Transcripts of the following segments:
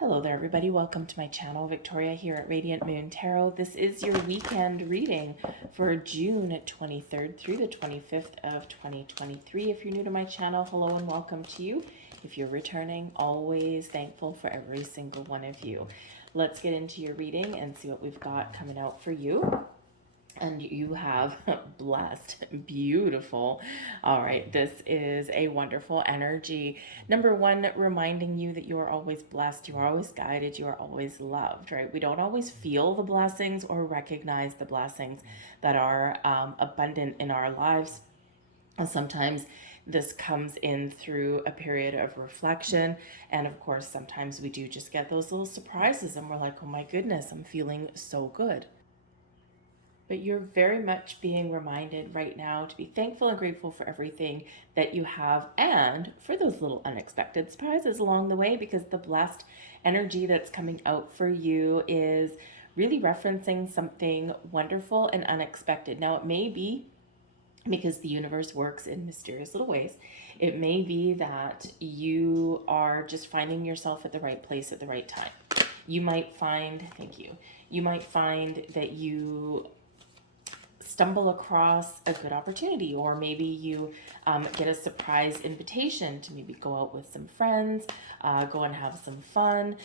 Hello there, everybody. Welcome to my channel. Victoria here at Radiant Moon Tarot. This is your weekend reading for June 23rd through the 25th of 2023. If you're new to my channel, hello and welcome to you. If you're returning, always thankful for every single one of you. Let's get into your reading and see what we've got coming out for you. And you have blessed, beautiful. All right, this is a wonderful energy. Number one, reminding you that you are always blessed, you are always guided, you are always loved, right? We don't always feel the blessings or recognize the blessings that are abundant in our lives. And sometimes this comes in through a period of reflection. And of course, sometimes we do just get those little surprises and we're like, oh my goodness, I'm feeling so good. But you're very much being reminded right now to be thankful and grateful for everything that you have and for those little unexpected surprises along the way, because the blessed energy that's coming out for you is really referencing something wonderful and unexpected. Now, it may be because the universe works in mysterious little ways. It may be that you are just finding yourself at the right place at the right time. You might find, thank you might find that you stumble across a good opportunity, or maybe you get a surprise invitation to maybe go out with some friends, go and have some fun.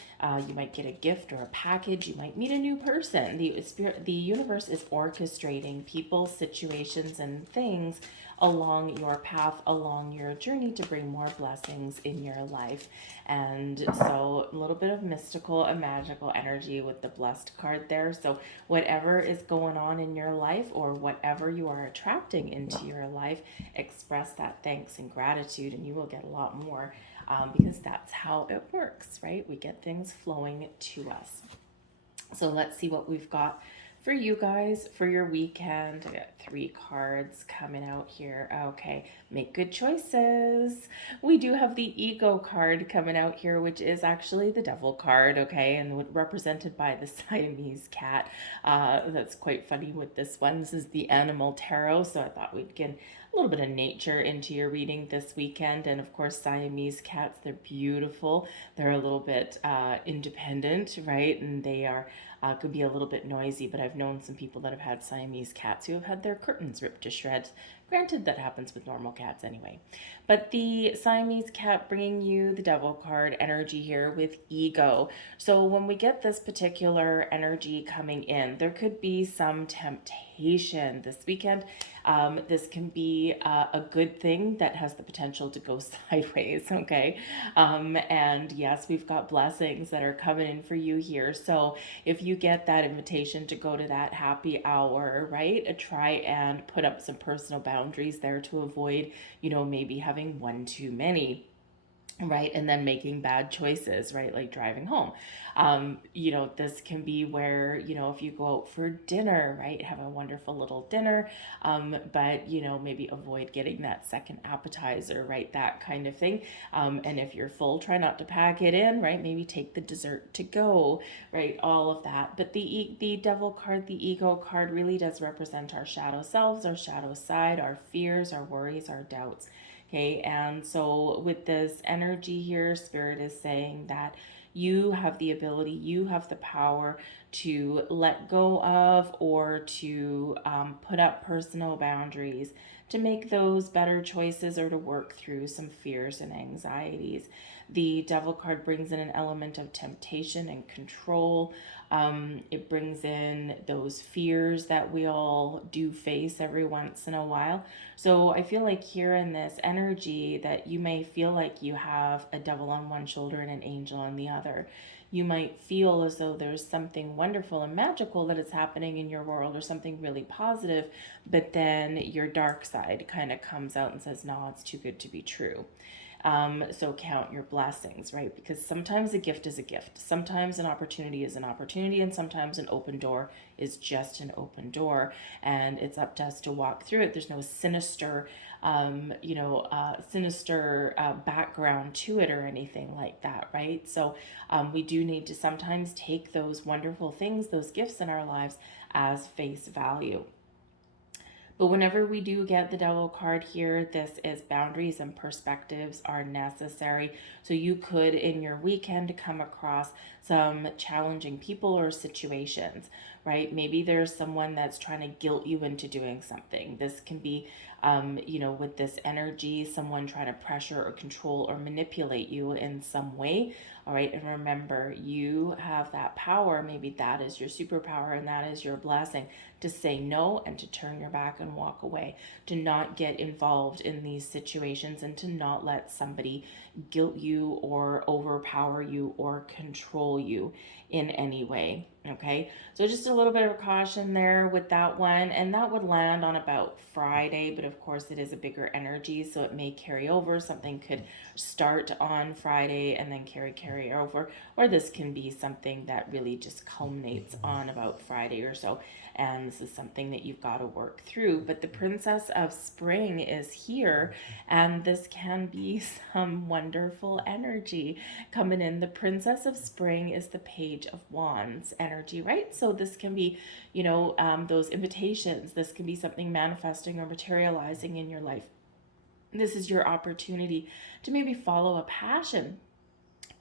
You might get a gift or a package. You might meet a new person. The universe is orchestrating people, situations, and things along your path, along your journey, to bring more blessings in your life. And so a little bit of mystical and magical energy with the blessed card there. So whatever is going on in your life, or whatever you are attracting into your life, express that thanks and gratitude, and you will get a lot more, because that's how it works, right? We get things flowing to us. So let's see what we've got for you guys for your weekend. I got 3 cards coming out here. Okay, make good choices. We do have the ego card coming out here, which is actually the devil card, okay, and represented by the Siamese cat. That's quite funny with this one. This is the animal tarot, so I thought we'd get a little bit of nature into your reading this weekend. And of course, Siamese cats, they're beautiful. They're a little bit independent, right? And they are could be a little bit noisy, but I've known some people that have had Siamese cats who have had their curtains ripped to shreds. Granted, that happens with normal cats anyway. But the Siamese cat bringing you the devil card energy here with ego. So when we get this particular energy coming in, there could be some temptation this weekend. This can be a good thing that has the potential to go sideways, okay? And yes, we've got blessings that are coming in for you here. So if you get that invitation to go to that happy hour, right, try and put up some personal boundaries there to avoid, maybe having one too many, right, and then making bad choices, right, like driving home. This can be where, if you go out for dinner, right, have a wonderful little dinner, but maybe avoid getting that second appetizer, right, that kind of thing. And if you're full, try not to pack it in, right, maybe take the dessert to go, right, all of that. But the devil card, the ego card, really does represent our shadow selves, our shadow side, our fears, our worries, our doubts. Okay, and so with this energy here, Spirit is saying that you have the ability, you have the power to let go of, or to put up personal boundaries, to make those better choices, or to work through some fears and anxieties. The devil card brings in an element of temptation and control. It brings in those fears that we all do face every once in a while. So I feel like here in this energy that you may feel like you have a devil on one shoulder and an angel on the other. You might feel as though there's something wonderful and magical that is happening in your world, or something really positive, but then your dark side kind of comes out and says, no, it's too good to be true. So count your blessings, right? Because sometimes a gift is a gift. Sometimes an opportunity is an opportunity, and sometimes an open door is just an open door. And it's up to us to walk through it. There's no sinister, background to it or anything like that, right? So we do need to sometimes take those wonderful things, those gifts in our lives, as face value. But whenever we do get the Devil card here, this is boundaries and perspectives are necessary. So you could, in your weekend, come across some challenging people or situations, right? Maybe there's someone that's trying to guilt you into doing something. This can be, with this energy, someone trying to pressure or control or manipulate you in some way. All right. And remember, you have that power. Maybe that is your superpower and that is your blessing to say no and to turn your back and walk away, to not get involved in these situations and to not let somebody guilt you or overpower you or control you in any way. Okay, so just a little bit of caution there with that one, and that would land on about Friday, but of course it is a bigger energy, so it may carry over. Something could start on Friday and then carry over, or this can be something that really just culminates on about Friday or so, and this is something that you've got to work through. But the Princess of Spring is here, and this can be some wonderful energy coming in. The Princess of Spring is the Page of Wands energy, right? So this can be, those invitations. This can be something manifesting or materializing in your life. This is your opportunity to maybe follow a passion.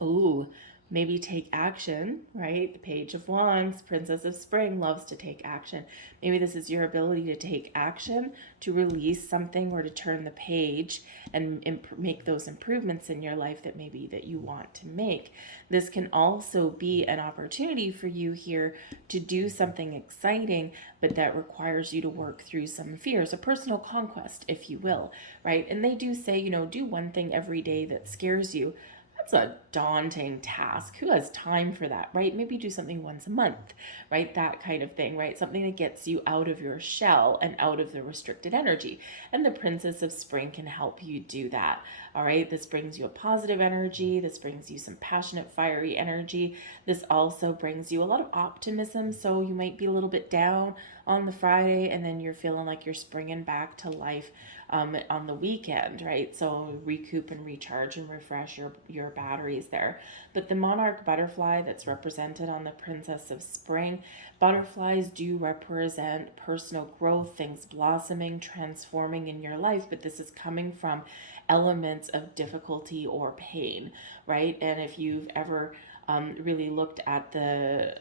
Ooh, maybe take action, right? The Page of Wands, Princess of Spring loves to take action. Maybe this is your ability to take action, to release something or to turn the page and make those improvements in your life that maybe that you want to make. This can also be an opportunity for you here to do something exciting, but that requires you to work through some fears, a personal conquest, if you will, right? And they do say, do one thing every day that scares you. That's a daunting task. Who has time for that, right? Maybe do something once a month, right? That kind of thing, right? Something that gets you out of your shell and out of the restricted energy. And the Princess of Spring can help you do that, all right? This brings you a positive energy. This brings you some passionate, fiery energy. This also brings you a lot of optimism. So you might be a little bit down on the Friday and then you're feeling like you're springing back to life on the weekend, right? So recoup and recharge and refresh your batteries there. But the monarch butterfly that's represented on the Princess of Spring, butterflies do represent personal growth, things blossoming, transforming in your life, but this is coming from elements of difficulty or pain, right? And if you've ever really looked at the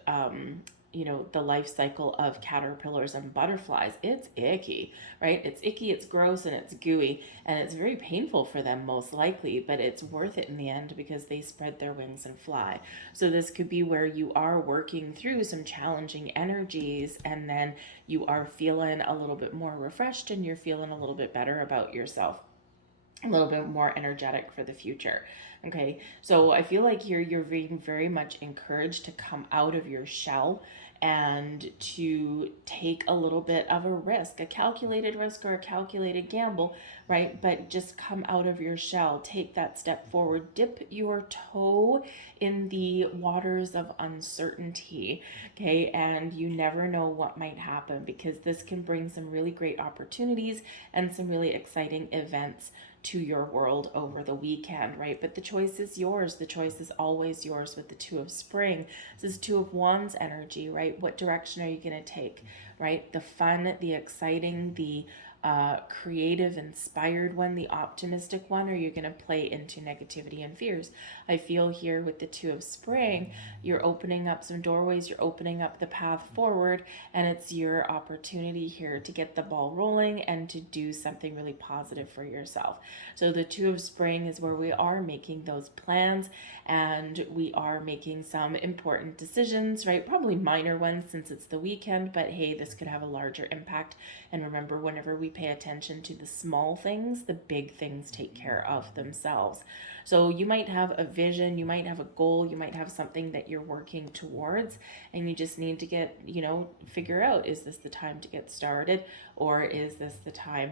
life cycle of caterpillars and butterflies, it's icky, right? It's icky, it's gross, and it's gooey, and it's very painful for them most likely, but it's worth it in the end because they spread their wings and fly. So this could be where you are working through some challenging energies and then you are feeling a little bit more refreshed and you're feeling a little bit better about yourself, a little bit more energetic for the future. Okay, so I feel like here you're being very much encouraged to come out of your shell and to take a little bit of a risk, a calculated risk or a calculated gamble, right? But just come out of your shell, take that step forward, dip your toe in the waters of uncertainty, okay? And you never know what might happen because this can bring some really great opportunities and some really exciting events to your world over the weekend, right? But the choice is yours. The choice is always yours with the Two of Spring. This is Two of Wands energy, right? What direction are you going to take, right? The fun, the exciting, the creative, inspired one, the optimistic one, or you're going to play into negativity and fears. I feel here with the Two of Spring, you're opening up some doorways, you're opening up the path forward, and it's your opportunity here to get the ball rolling and to do something really positive for yourself. So the Two of Spring is where we are making those plans and we are making some important decisions, right? Probably minor ones since it's the weekend, but hey, this could have a larger impact. And remember, whenever we pay attention to the small things, the big things take care of themselves. So you might have a vision, you might have a goal, you might have something that you're working towards, and you just need to get, figure out, is this the time to get started, or is this the time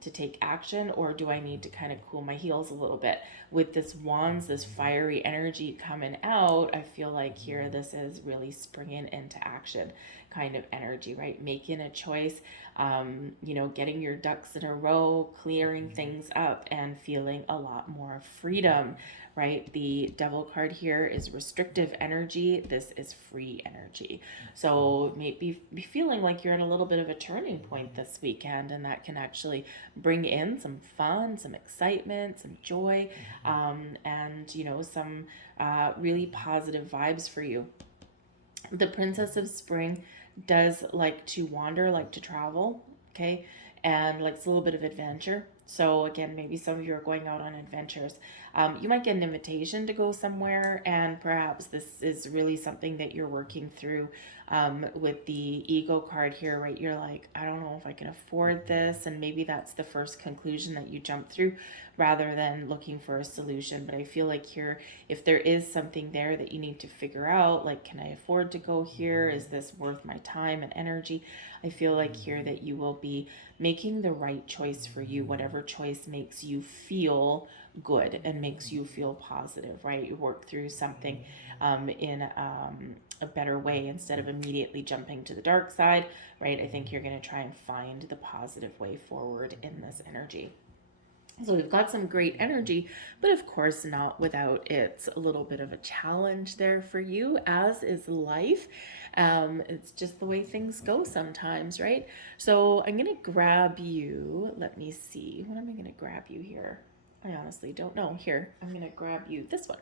to take action, or do I need to kind of cool my heels a little bit? With this wands, this fiery energy coming out, I feel like here this is really springing into action kind of energy, right? Making a choice, getting your ducks in a row, clearing things up, and feeling a lot more freedom, right? The Devil card here is restrictive energy. This is free energy. So maybe be feeling like you're at a little bit of a turning point this weekend, and that can actually bring in some fun, some excitement, some joy, and, you know, some really positive vibes for you. The Princess of Spring does like to wander, like to travel, okay, and likes a little bit of adventure. So again, maybe some of you are going out on adventures. You might get an invitation to go somewhere, and perhaps this is really something that you're working through with the Ego card here, right? You're like, I don't know if I can afford this, and maybe that's the first conclusion that you jump through rather than looking for a solution. But I feel like here, if there is something there that you need to figure out, like, can I afford to go here? Is this worth my time and energy? I feel like here that you will be making the right choice for you, whatever choice makes you feel good and makes you feel positive, right? You work through something in a better way instead of immediately jumping to the dark side, right? I think you're going to try and find the positive way forward in this energy. So we've got some great energy, but of course not without its a little bit of a challenge there for you, as is life. It's just the way things go sometimes, right? So I'm going to grab you. Let me see. What am I going to grab you here? I honestly don't know. Here, I'm going to grab you this one.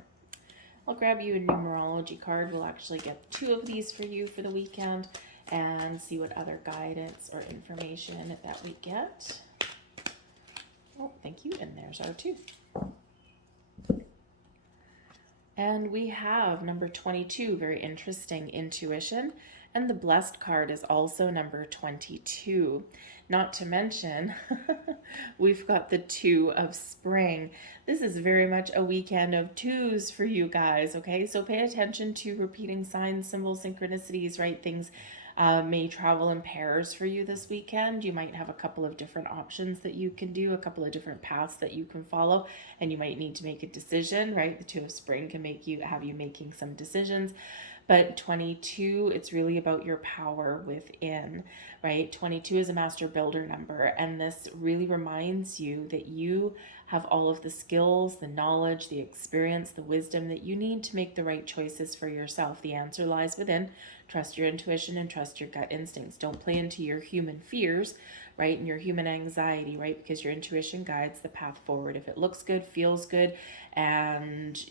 I'll grab you a numerology card. We'll actually get 2 of these for you for the weekend and see what other guidance or information that we get. Oh, thank you. And there's our 2. And we have number 22, very interesting, intuition. And the blessed card is also number 22. Not to mention, we've got the 2 of spring. This is very much a weekend of 2s for you guys, okay? So pay attention to repeating signs, symbols, synchronicities, right? Things may travel in pairs for you this weekend. You might have a couple of different options that you can do, a couple of different paths that you can follow, and you might need to make a decision, right? The 2 of spring can have you making some decisions. But 22, it's really about your power within, right? 22 is a master builder number, and this really reminds you that you have all of the skills, the knowledge, the experience, the wisdom that you need to make the right choices for yourself. The answer lies within. Trust your intuition and trust your gut instincts. Don't play into your human fears, right? And your human anxiety, right? Because your intuition guides the path forward. If it looks good, feels good, and,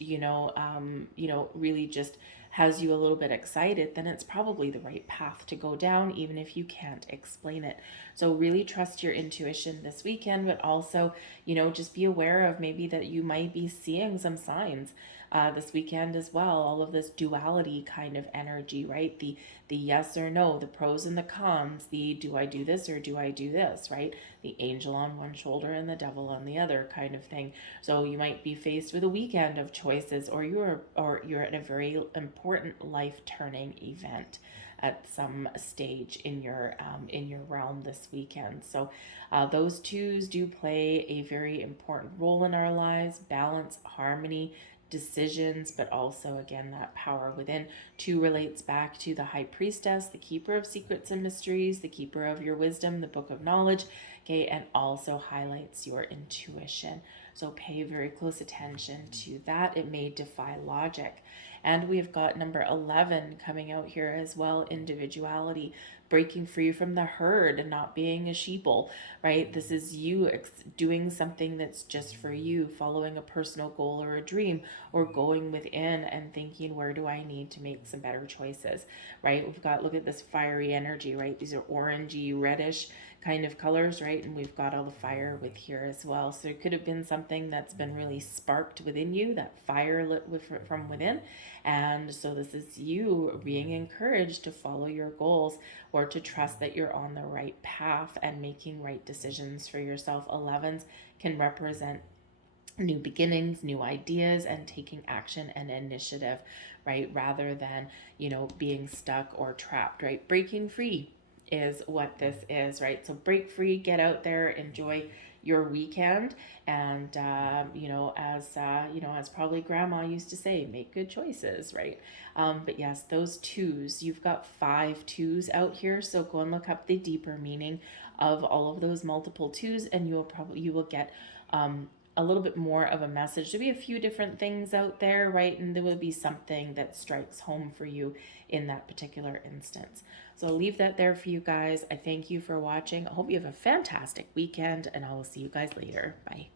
really just has you a little bit excited, then it's probably the right path to go down, even if you can't explain it. So really trust your intuition this weekend, but also, just be aware of maybe that you might be seeing some signs this weekend as well. All of this duality kind of energy, right? The yes or no, the pros and the cons, the do I do this or do I do this, right? The angel on one shoulder and the devil on the other kind of thing. So you might be faced with a weekend of choices, or you're at a very important life turning event at some stage in your realm this weekend. So those 2s do play a very important role in our lives: balance, harmony, decisions, but also again that power within. 2 relates back to the high priestess, the keeper of secrets and mysteries, the keeper of your wisdom, the book of knowledge, okay, and also highlights your intuition. So pay very close attention to that. It may defy logic. And we've got number 11 coming out here as well: individuality, breaking free from the herd and not being a sheeple, right? This is you doing something that's just for you, following a personal goal or a dream, or going within and thinking, where do I need to make some better choices, right? We've got, look at this fiery energy, right? These are orangey, reddish kind of colors, right? And we've got all the fire with here as well. So it could have been something that's been really sparked within you, that fire lit from within. And so this is you being encouraged to follow your goals, or to trust that you're on the right path and making right decisions for yourself. 11s can represent new beginnings, new ideas, and taking action and initiative, right? Rather than, being stuck or trapped, right? Breaking free is what this is, right? So break free, get out there, enjoy your weekend, and as probably grandma used to say, make good choices, right? But yes, those 2s, you've got 5 2s out here, so go and look up the deeper meaning of all of those multiple 2s, and you will get a little bit more of a message. There'll be a few different things out there, right? And there will be something that strikes home for you in that particular instance. So I'll leave that there for you guys. I thank you for watching. I hope you have a fantastic weekend, and I will see you guys later. Bye.